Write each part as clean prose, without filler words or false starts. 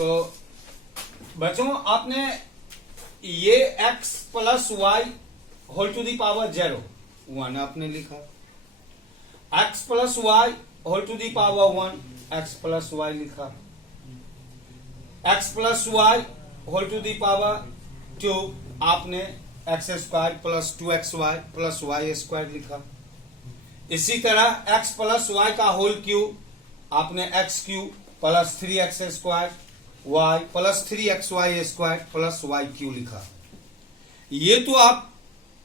तो बच्चों आपने ये x plus y whole to the power 1 आपने लिखा, x plus y whole to the power 1 x plus y लिखा, x plus y whole to the power 2 आपने x square plus 2xy plus y square लिखा। इसी तरह x plus y का whole cube आपने x cube plus 3x square y plus 3xy square plus y cube लिखा। ये तो आप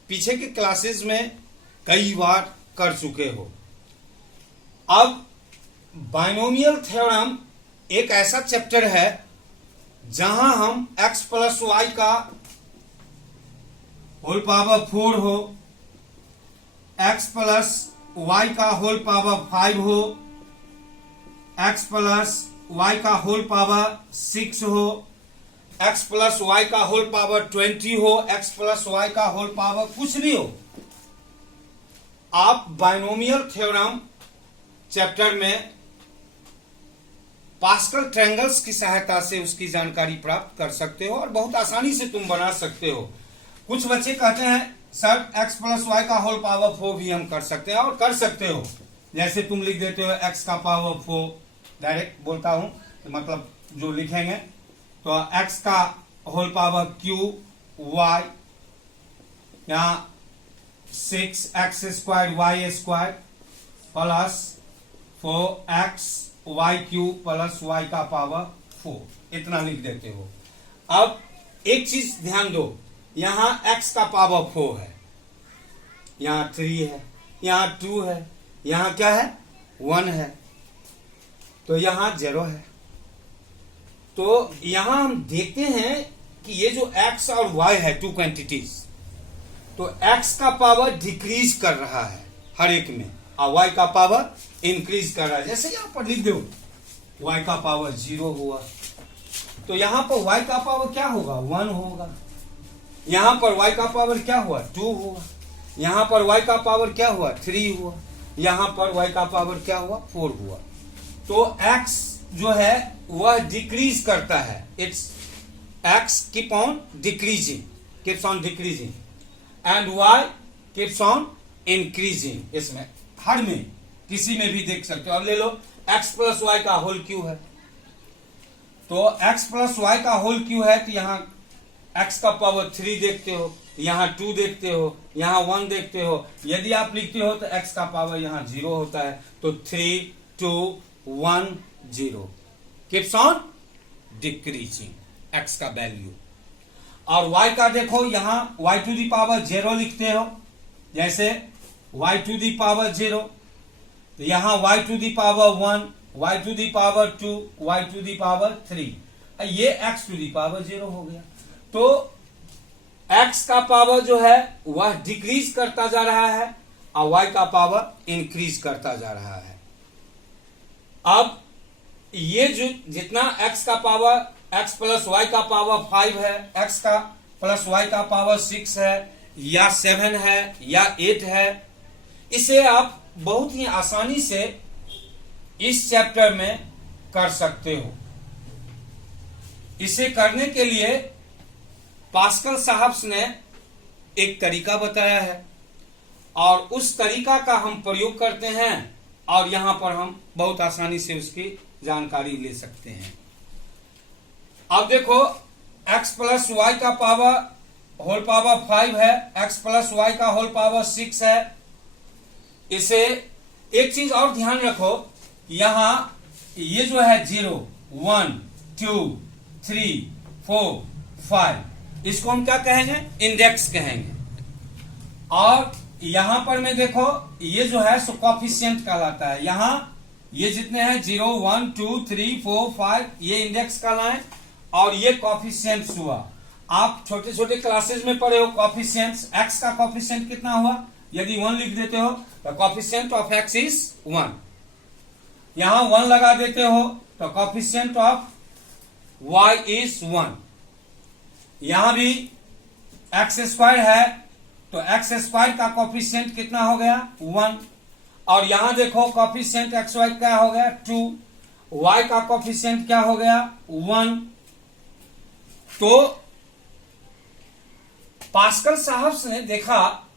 पीछे के क्लासेस में कई बार कर चुके हो। अब बाइनोमियल थ्योरम एक ऐसा चैप्टर है जहां हम x प्लस वाई का होल पावर 4 हो, x प्लस वाई का होल पावर 5 हो, x प्लस वाई का होल पावर 6 हो, x प्लस वाई का होल पावर 20 हो, x प्लस वाई का होल पावर कुछ भी हो, आप बाइनोमियल थ्योरम चैप्टर में पास्कल ट्रायंगल्स की सहायता से उसकी जानकारी प्राप्त कर सकते हो और बहुत आसानी से तुम बना सकते हो। कुछ बच्चे कहते हैं सर x प्लस वाई का होल पावर 4 भी हम कर सकते हैं, और कर सकते हो। जैसे तुम लिख देते हो x का पावर 4, डायरेक्ट बोलता हूं तो मतलब जो लिखेंगे तो x का होल पावर क्यूब y, यहां 6x square y square plus 4x y cube plus y का पावर 4, इतना लिख देते हो। अब एक चीज ध्यान दो, यहां x का पावर 4 है, यहां 3 है, यहां 2 है, यहां क्या है 1 है, तो यहां 0 है। तो यहां हम देखते हैं कि ये जो x और y है टू क्वांटिटीज, तो x का पावर डिक्रीज कर रहा है हर एक में और y का पावर इंक्रीज कर रहा है। जैसे यहां पर लिख दो y का पावर 0 हुआ, तो यहां पर y का पावर क्या होगा 1 होगा, यहां पर y का पावर क्या हुआ 2 हुआ, यहां पर y का पावर क्या हुआ 3 हुआ, यहां पर y का पावर क्या हुआ 4 हुआ। तो x जो है वह डिक्रीज करता है, it's x keep on decreasing, keeps on decreasing and y keeps on increasing. इसमें हर में किसी में भी देख सकते हो। अब ले लो x प्लस वाई का होल क्यू है, तो x प्लस वाई का होल क्यू है तो यहां x का पावर 3 देखते हो, यहां 2 देखते हो, यहां 1 देखते हो। यदि आप लिखते हो तो x का पावर यहां 0 होता है, तो 3 2 1 0 कीप्स ऑन डिक्रीजिंग x का वैल्यू। और y का देखो, यहां y टू दी पावर 0 लिखते हो, जैसे y टू दी पावर 0, तो यहां y to the power 1, y to the power 2, y to the power 3, ये x टू दी पावर 0 हो गया। तो x का पावर जो है वह डिक्रीज करता जा रहा है और y का पावर इंक्रीज करता जा रहा है। अब ये जो जितना x का पावर x प्लस वाई का पावर 5 है, x का प्लस वाई का पावर 6 है या 7 है या 8 है, इसे आप बहुत ही आसानी से इस चैप्टर में कर सकते हो। इसे करने के लिए पास्कल साहब ने एक तरीका बताया है और उस तरीका का हम प्रयोग करते हैं और यहां पर हम बहुत आसानी से उसकी जानकारी ले सकते हैं। अब देखो x प्लस वाई का पावर होल पावर 5 है, x प्लस वाई का होल पावर 6 है। इसे एक चीज और ध्यान रखो, यहां ये जो है 0 1 2 3 4 5, इसको हम क्या कहेंगे इंडेक्स कहेंगे। और यहां पर में देखो ये जो है सो कोफिशिएंट कहलाता है। यहां ये जितने हैं 0 1 2 3 4 5 ये इंडेक्स कहलाए और ये कोफिशिएंट्स हुआ। आप छोटे छोटे क्लासेस में पढ़े हो कोफिशिएंट्स, x का कोफिशिएंट कितना हुआ, यदि 1 लिख देते हो तो कोफिशिएंट ऑफ x इज 1, यहां 1 लगा देते हो तो कोफिशिएंट ऑफ y इज 1। यहां भी x स्क्वायर है तो x स्क्वायर का कोफिशिएंट कितना हो गया 1, और यहां देखो कोफिशिएंट xy क्या हो गया 2, y का कोफिशिएंट क्या हो गया 1। तो पास्कल साहब ने देखा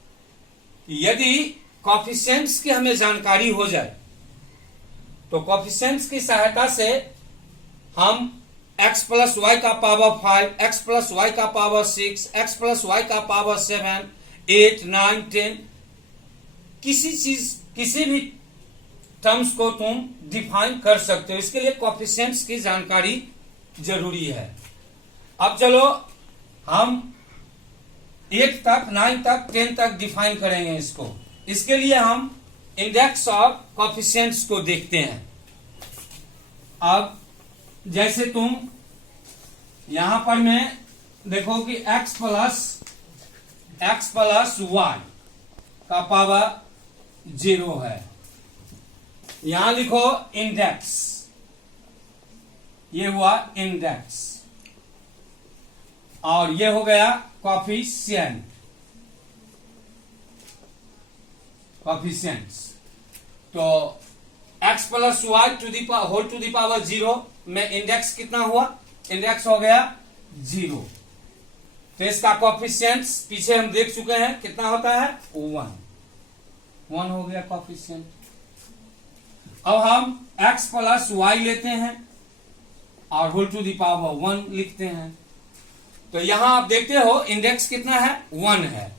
यदि कोफिशिएंट्स की हमें जानकारी हो जाए तो कोफिशिएंट्स की सहायता से हम x प्लस वाई का पावर 5, x प्लस वाई का पावर 6, x प्लस वाई का पावर 7, 8, 9, 10 किसी भी टर्म्स को तुम डिफाइन कर सकते हो। इसके लिए कोफिशिएंट्स की जानकारी जरूरी है। अब चलो हम 8 तक, 9 तक, 10 तक डिफाइन करेंगे इसको। इसके लिए हम इंडेक्स ऑफ कोफिशिएंट्स को देखते हैं। अब जैसे तुम यहां पर मैं देखो कि x प्लस वाई का पावर 0 है। यहां लिखो इंडेक्स, ये हुआ इंडेक्स, और ये हो गया कोफिशिएंट, कोफिशिएंट्स। तो x plus y whole to the power 0 में इंडेक्स कितना हुआ, इंडेक्स हो गया 0। तो इसका कोफिशिएंट्स पीछे हम देख चुके हैं कितना होता है 1 हो गया कोफिशिएंट। अब हम x प्लस वाई लेते हैं और होल टू दी पावर 1 लिखते हैं। तो यहां आप देखते हो इंडेक्स कितना है 1 है।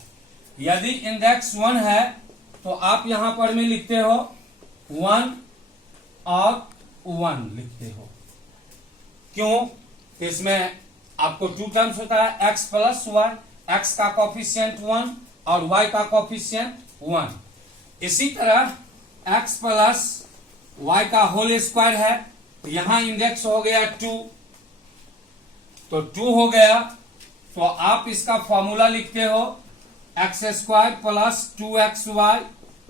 यदि इंडेक्स 1 है तो आप यहां पर में लिखते हो 1 और 1 लिखते हो। क्यों? इसमें आपको 2 टर्म्स होता है x प्लस वाई, x का कोफिशिएंट 1 और y का कोफिशिएंट 1। इसी तरह x प्लस y का होल स्क्वायर है, तो यहां इंडेक्स हो गया 2, तो 2 हो गया। तो आप इसका फॉर्मूला लिखते हो x square plus 2xy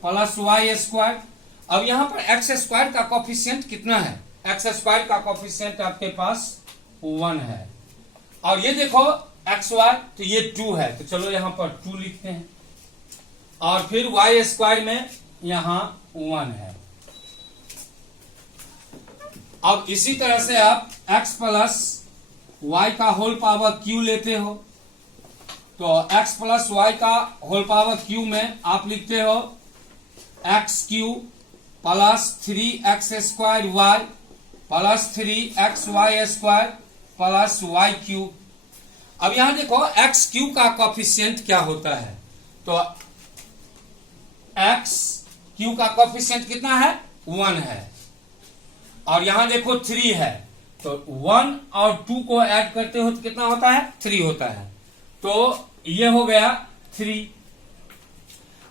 plus y square. अब यहां पर x स्क्वायर का कोफिशिएंट कितना है, x स्क्वायर का कोफिशिएंट आपके पास 1 है। और ये देखो xy, तो ये 2 है, तो चलो यहां पर 2 लिखते हैं। और फिर y स्क्वायर में यहां 1 है। अब इसी तरह से आप x प्लस y का होल पावर q लेते हो। तो x प्लस वाई का होल पावर q में आप लिखते हो x Q plus 3x square y plus 3xy square plus y Q. अब यहां देखो एक्स क्यू का कोफिशिएंट क्या होता है, तो एक्स क्यू का कोफिशिएंट कितना है 1 है। और यहां देखो 3 है, तो 1 और 2 को ऐड करते हो तो कितना होता है 3 होता है। तो ये हो गया 3।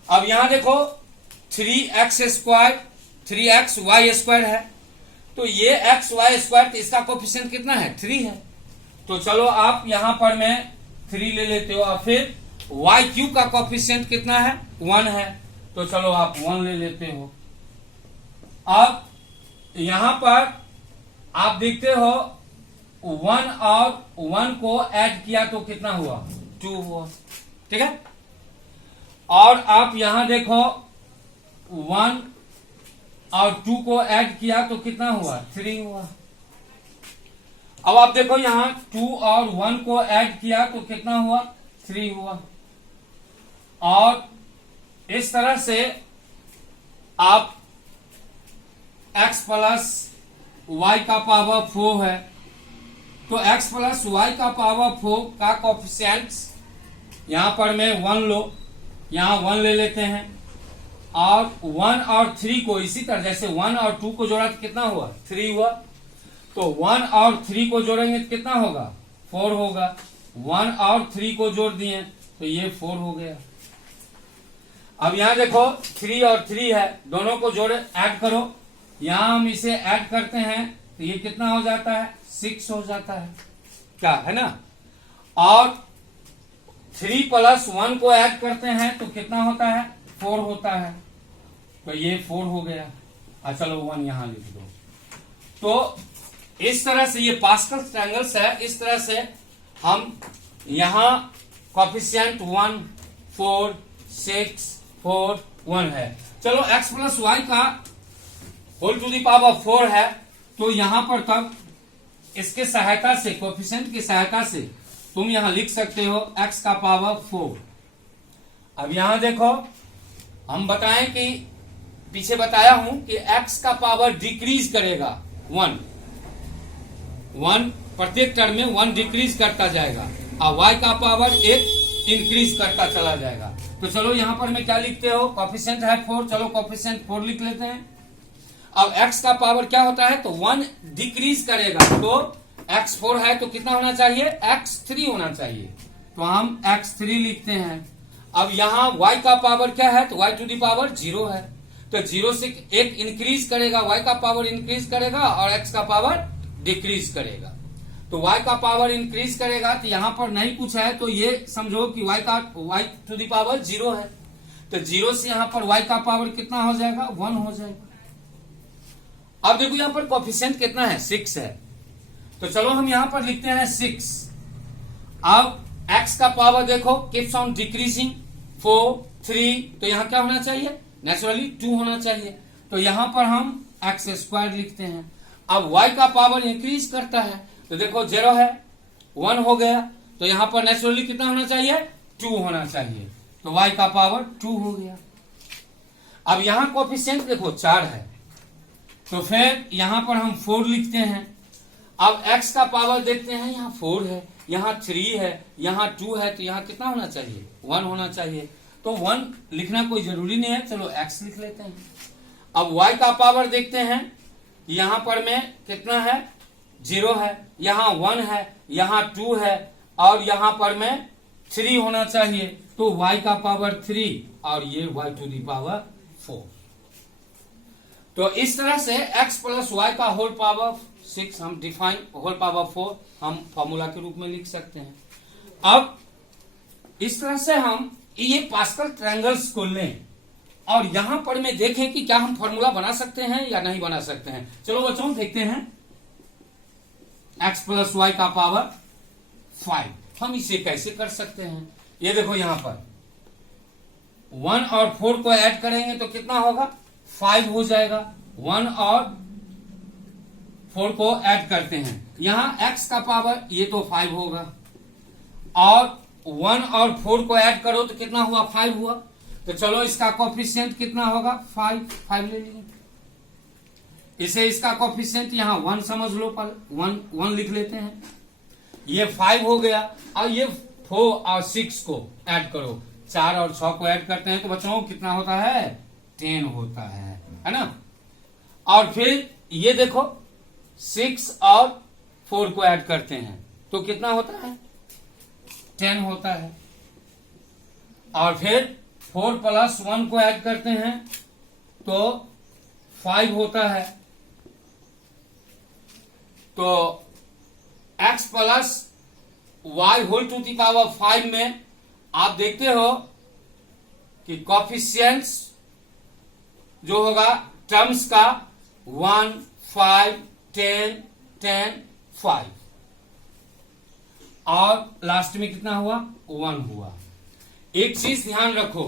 अब यहां देखो 3x स्क्वायर 3xy स्क्वायर है, तो ये xy स्क्वायर, इसका कोफिशिएंट कितना है 3 है। तो चलो आप यहां पर मैं 3 ले लेते हो। और फिर y क्यू का कोफिशिएंट कितना है 1 है, तो चलो आप 1 ले लेते हो। अब यहां पर आप देखते हो 1 और 1 को ऐड किया तो कितना हुआ 2 हुआ, ठीक है। और आप यहां देखो 1 और 2 को ऐड किया तो कितना हुआ 3 हुआ। अब आप देखो यहां 2 और 1 को ऐड किया तो कितना हुआ 3 हुआ। और इस तरह से आप x प्लस वाई का पावर 4 है, तो x प्लस वाई का पावर 4 का कोफिशिएंट यहां पर मैं 1 लो, यहां 1 ले लेते हैं। और 1 और 3 को इसी तरह जैसे 1 और 2 को जोड़ा तो कितना हुआ 3 हुआ। तो 1 और 3 को जोड़ेंगे तो कितना होगा 4 होगा। 1 और 3 को जोड़ दिए तो ये 4 हो गया। अब यहां देखो 3 और 3 है, दोनों को जोड़े ऐड करो, यहां हम इसे ऐड करते हैं तो ये कितना हो जाता है 6 हो जाता है, क्या है ना। और 3 प्लस 1 को ऐड करते हैं तो कितना होता है 4 होता है, तो ये 4 हो गया। चलो 1 यहां लिख दो। तो इस तरह से ये पास्कल ट्रायंगल्स है, इस तरह से हम यहां कोफिशिएंट 1 4 6 4 1 है। चलो x प्लस वाई का होल टू दी पावर 4 है, तो यहां पर तब इसके सहायता से, कोफिशिएंट की सहायता से तुम यहां लिख सकते हो x का पावर 4। अब यहां देखो, हम बताएं कि पीछे बताया हूं कि x का पावर डिक्रीज करेगा 1 प्रत्येक टर्म में 1 डिक्रीज करता जाएगा और y का पावर 1 इंक्रीज करता चला जाएगा। तो चलो यहां पर मैं क्या लिखते हो, कोफिशिएंट है 4, चलो कोफिशिएंट 4 लिख लेते हैं। अब x का पावर क्या होता है, तो 1 डिक्रीज करेगा, तो x 4 है तो कितना होना चाहिए, x 3 होना चाहिए, तो हम x 3 लिखते हैं। अब यहां y का पावर क्या है, तो y टू दी पावर 0 है, तो 0 से 1 इंक्रीज करेगा, y का पावर इंक्रीज करेगा और x का पावर डिक्रीज करेगा। तो y का पावर इंक्रीज करेगा, तो यहां पर नहीं कुछ है, तो ये समझो कि y टू दी पावर 0 है, तो 0 से यहां पर y का पावर कितना हो जाएगा, 1 हो जाएगा। अब देखो यहां पर कोफिशिएंट कितना है, 6 है, तो चलो हम यहां पर लिखते हैं 6। अब x का पावर देखो कीप्स ऑन डिक्रीजिंग, 4 3, तो यहां क्या होना चाहिए, नेचुरली 2 होना चाहिए, तो यहां पर हम x स्क्वायर लिखते हैं। अब y का पावर इंक्रीज करता है, तो देखो 0 है 1 हो गया, तो यहां पर नेचुरली कितना होना चाहिए, 2 होना चाहिए, तो y का पावर 2 हो गया। अब यहां कोफिशिएंट देखो 4 है, तो फिर यहां पर हम 4 लिखते हैं। अब x का पावर देखते हैं, यहां 4 है, यहां 3 है, यहां 2 है, तो यहां कितना होना चाहिए, 1 होना चाहिए, तो 1 लिखना कोई जरूरी नहीं है, चलो x लिख लेते हैं। अब y का पावर देखते हैं, यहां पर में कितना है, 0 है, यहां 1 है, यहां 2 है और यहां पर में 3 होना चाहिए, तो y का पावर 3 और ये y टू दी पावर 4। तो इस तरह से x प्लस वाई का होल पावर 6 हम डिफाइन, होल पावर 4 हम फॉर्मूला के रूप में लिख सकते हैं। अब इस तरह से हम ये पास्कल ट्रायंगल्स को लें और यहां पर में देखें कि क्या हम फॉर्मूला बना सकते हैं या नहीं बना सकते हैं। चलो बच्चों देखते हैं, x प्लस वाई का पावर 5 हम इसे कैसे कर सकते हैं। ये देखो यहां पर 1 और 4 को ऐड करेंगे तो कितना होगा, 5 हो जाएगा। 1 और 4 को ऐड करते हैं, यहां x का पावर ये तो 5 होगा और 1 और 4 को ऐड करो तो कितना हुआ, 5 हुआ, तो चलो इसका कोफिशिएंट कितना होगा, 5 ले लीजिए। इसे इसका कोफिशिएंट यहां 1 समझ लो, पर 1 लिख लेते हैं, ये 5 हो गया और ये 4 और 6 को ऐड करो, 4 और 6 को ऐड करते हैं तो बच्चों कितना होता है, 10 होता है ना। और फिर ये देखो 6 और 4 को ऐड करते हैं तो कितना होता है, 10 होता है। और फिर 4 प्लस 1 को ऐड करते हैं तो 5 होता है। तो x plus y whole to the power 5 में आप देखते हो कि कोफिशिएंट्स जो होगा टर्म्स का 1 5 10 10 5 और लास्ट में कितना हुआ, 1 हुआ। एक चीज ध्यान रखो,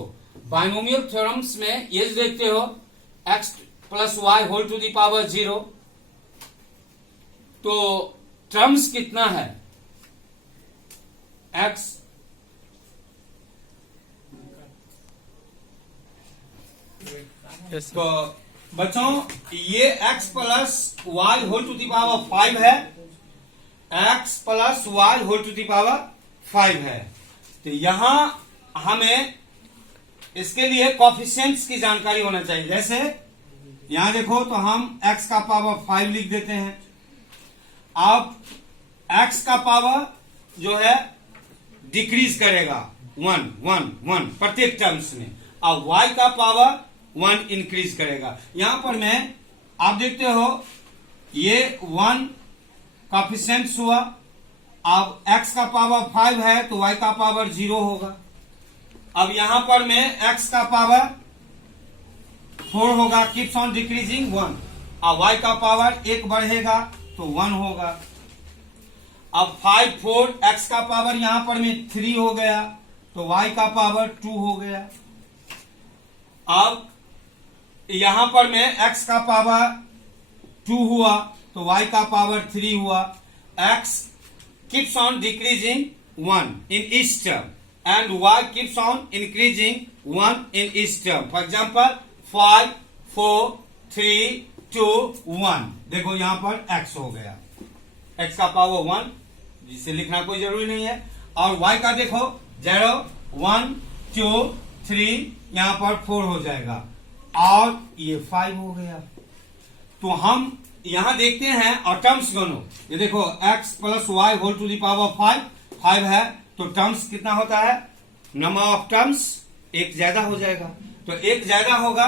बाइनोमियल थ्योरम्स में ये देखते हो x plus y whole to the power 0, तो टर्म्स कितना है, x तो बच्चों ये x plus y whole to the power 5 है, x plus y whole to the power 5 है। तो यहां हमें इसके लिए कोफिशिएंट्स की जानकारी होना चाहिए। जैसे यहां देखो तो हम x का पावर 5 लिख देते हैं। अब x का पावर जो है डिक्रीज करेगा 1 1 1 प्रत्येक टर्म्स में, और y का पावर 1 इंक्रीज करेगा। यहां पर मैं आप देखते हो ये 1 कोफिशिएंट्स हुआ, अब x का पावर 5 है तो y का पावर 0 होगा। अब यहां पर मैं x का पावर 4 होगा, कीप्स ऑन डिक्रीजिंग 1, और y का पावर 1 बढ़ेगा तो 1 होगा। अब 5 4 x का पावर यहां पर में 3 हो गया तो y का पावर 2 हो गया। अब यहां पर में x का पावर 2 हुआ तो y का पावर 3 हुआ। x keeps on decreasing 1 in each term and y keeps on increasing 1 in each term. For example 5 4 3 2 1। देखो यहां पर x हो गया, x का पावर 1 जिसे लिखना कोई जरूरी नहीं है, और y का देखो 0 1 2 3, यहां पर 4 हो जाएगा और ये 5 हो गया। तो हम यहां देखते हैं और टर्म्स दोनों, ये देखो x plus y whole to the power 5 है, तो टर्म्स कितना होता है, नंबर ऑफ टर्म्स एक ज्यादा हो जाएगा, तो एक ज्यादा होगा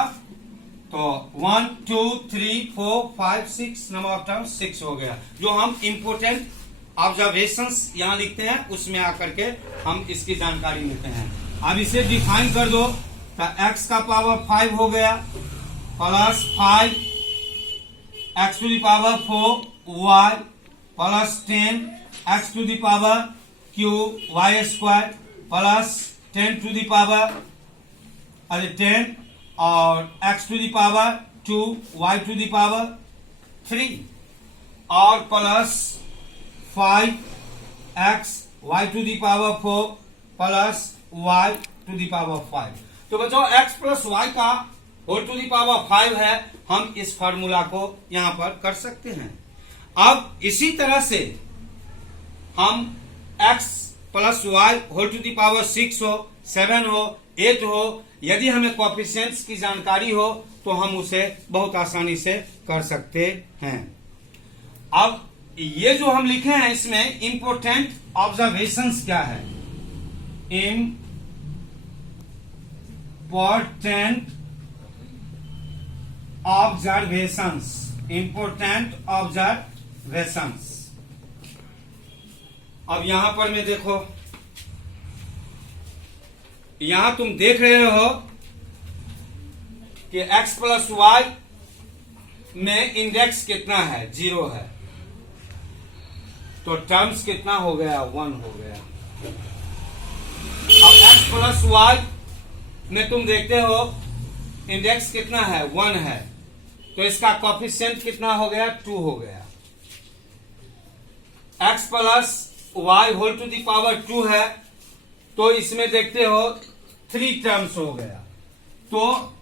तो 1 2 3 4 5 6 नंबर ऑफ टर्म्स 6 हो गया। जो हम इंपोर्टेंट ऑब्जर्वेशंस यहां लिखते हैं उसमें आकर के हम इसकी जानकारी लेते हैं। अब इसे डिफाइन कर दो, तो x का पावर 5 हो गया plus 5 x to the power 4 y plus 10 x to the power q y square plus 10 to the power 10 और x to the power 2 y to the power 3 और plus 5 x y to the power 4 plus y to the power 5। तो बच्चों x plus y का whole to the power 5 है, हम इस formula को यहां पर कर सकते हैं। अब इसी तरह से हम x plus y whole to the power 6 हो 7 हो 8 हो, यदि हमें कोएफिशिएंट्स की जानकारी हो तो हम उसे बहुत आसानी से कर सकते हैं। अब ये जो हम लिखे हैं इसमें इंपोर्टेंट ऑब्जर्वेशंस क्या है, इंपोर्टेंट ऑब्जर्वेशंस। अब यहां पर मैं देखो, यहां तुम देख रहे हो कि x प्लस वाई में इंडेक्स कितना है, 0 है, तो टर्म्स कितना हो गया, 1 हो गया। अब x प्लस वाई में तुम देखते हो इंडेक्स कितना है, 1 है, तो इसका कोएफिशिएंट कितना हो गया, 2 हो गया। x plus y whole to the power 2 है, तो इसमें देखते हो 3 टर्म्स हो गया। तो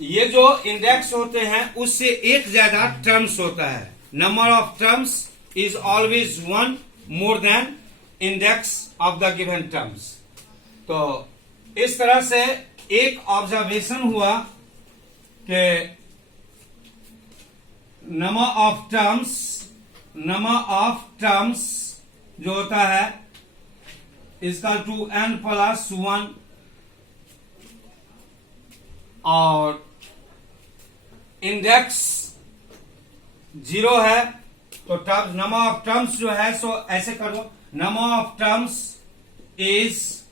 ये जो इंडेक्स होते हैं उससे एक ज्यादा टर्म्स होता है, number of terms is always 1 more than index of the given terms. तो इस तरह से एक ऑब्जर्वेशन हुआ कि नंबर ऑफ टर्म्स जो होता है इसका 2n प्लस 1, और इंडेक्स 0 है, तो नंबर ऑफ टर्म्स जो है सो ऐसे करो, number of terms is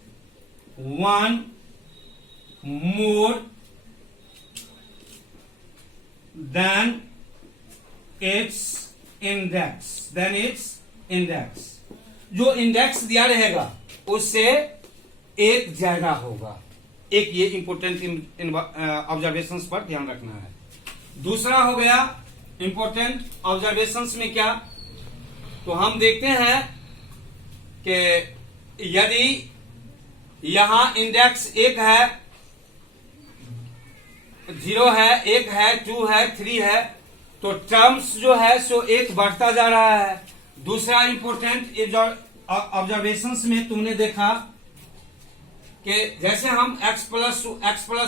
1 more than it's index. जो इंडेक्स दिया रहेगा उससे एक ज्यादा होगा। एक ये इंपोर्टेंट ऑब्जर्वेशंस पर ध्यान रखना है। दूसरा हो गया इंपोर्टेंट ऑब्जर्वेशंस में क्या, तो हम देखते हैं कि यदि यहां इंडेक्स 1 है, 0 है, 1 है, 2 है, 3 है, तो टर्म्स जो है सो एक बढ़ता जा रहा है। दूसरा इंपोर्टेंट ऑब्जर्वेशंस में तुमने देखा कि जैसे हम x प्लस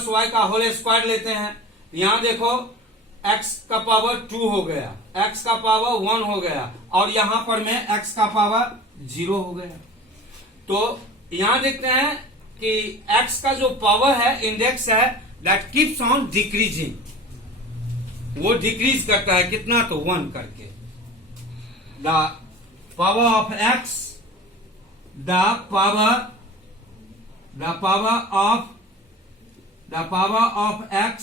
वाई का होल स्क्वायर लेते हैं, यहां देखो x का पावर 2 हो गया, x का पावर 1 हो गया, और यहां पर में x का पावर 0 हो गया। तो यहां देखते हैं कि x का जो पावर है, इंडेक्स है, दैट कीप्स ऑन डिक्रीजिंग, वो डिक्रीज करता है कितना, तो 1 करके। The power of x, the power of x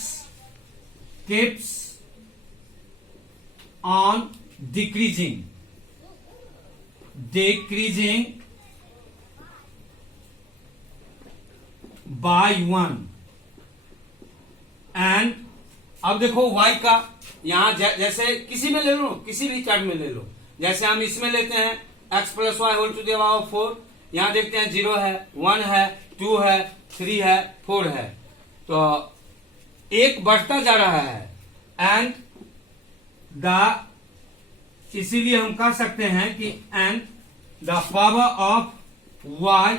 keeps on decreasing by 1। And अब देखो y का यहाँ जैसे किसी में ले लो, किसी भी टर्म में ले लो, जैसे हम इसमें लेते हैं x plus y whole to the power 4, यहाँ देखते हैं 0 है, 1 है, 2 है, 3 है, 4 है, तो एक बढ़ता जा रहा है एंड इसीलिए हम कह सकते हैं कि and the power of y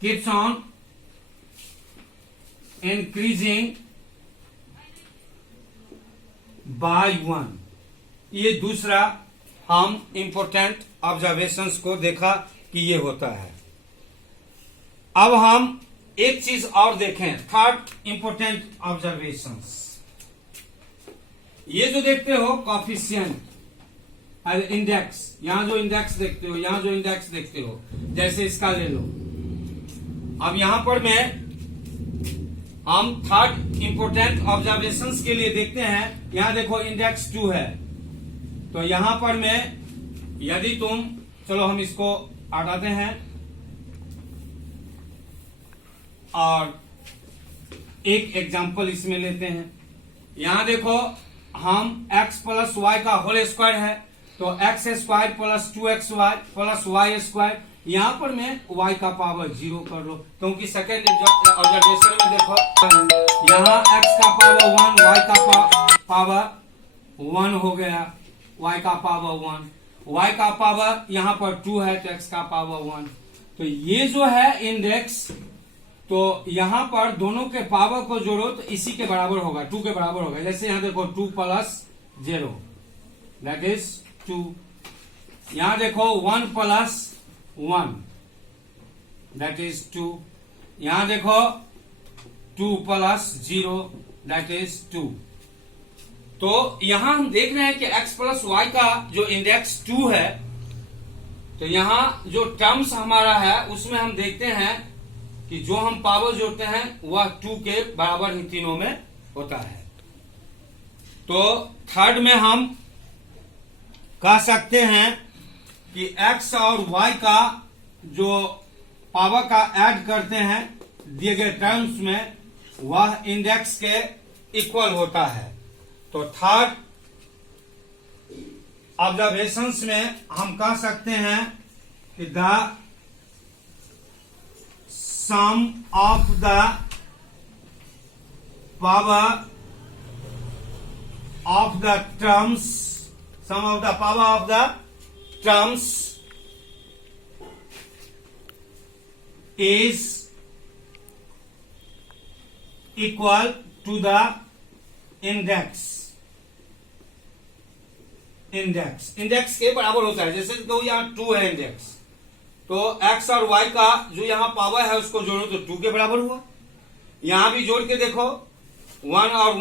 keeps on increasing by 1। ये दूसरा हम इंपॉर्टेंट ऑब्जर्वेशंस को देखा कि ये होता है। अब हम एक चीज और देखें, थर्ड इंपॉर्टेंट ऑब्जर्वेशंस। ये जो देखते हो कॉफिशिएंट इंडेक्स, यहां जो इंडेक्स देखते हो, यहां जो इंडेक्स देखते हो, जैसे इसका ले लो। अब यहां पर हम थर्ड इंपोर्टेंट ऑब्जर्वेशंस के लिए देखते हैं। यहां देखो इंडेक्स 2 है, तो यहां पर यदि तुम, चलो हम इसको हटाते हैं और एक एग्जांपल इसमें लेते हैं। यहां देखो हम x प्लस वाई का होल स्क्वायर है, तो x square plus 2xy plus y square, यहां पर y का पावर 0 कर लो, क्योंकि सेकेंड ऑब्जर्वेशन में देखो यहाँ x का पावर 1, y का पावर 1 हो गया, y का पावर 1, y का पावर यहाँ पर 2 है, तो x का पावर 1। तो ये जो है इंडेक्स, तो यहां पर दोनों के पावर को जोड़ो तो इसी के बराबर होगा, 2 के बराबर होगा। जैसे यहां देखो 2 प्लस 0 दैट इज 2, यहां देखो 1 प्लस 1 दैट इज 2, यहां देखो 2 प्लस 0 दैट इज 2। तो यहां हम देख रहे हैं कि x प्लस वाई का जो इंडेक्स 2 है, तो यहां जो टर्म्स हमारा है उसमें हम देखते हैं कि जो हम पावर जोड़ते हैं वह 2 के बराबर ही तीनों में होता है। तो थर्ड में हम कह सकते हैं कि x और y का जो पावर का ऐड करते हैं दिए गए टर्म्स में, वह इंडेक्स के इक्वल होता है। तो थर्ड ऑब्जर्वेशंस में हम कह सकते हैं कि the sum of the power of the terms, sum of the power of the terms is equal to the index। Index के बराबर होता है। जैसे तो यहाँ 2 है इंडेक्स, तो x और y का जो यहाँ पावर है उसको जोड़ो तो 2 के बराबर हुआ। यहां भी जोड़ के देखो 1 और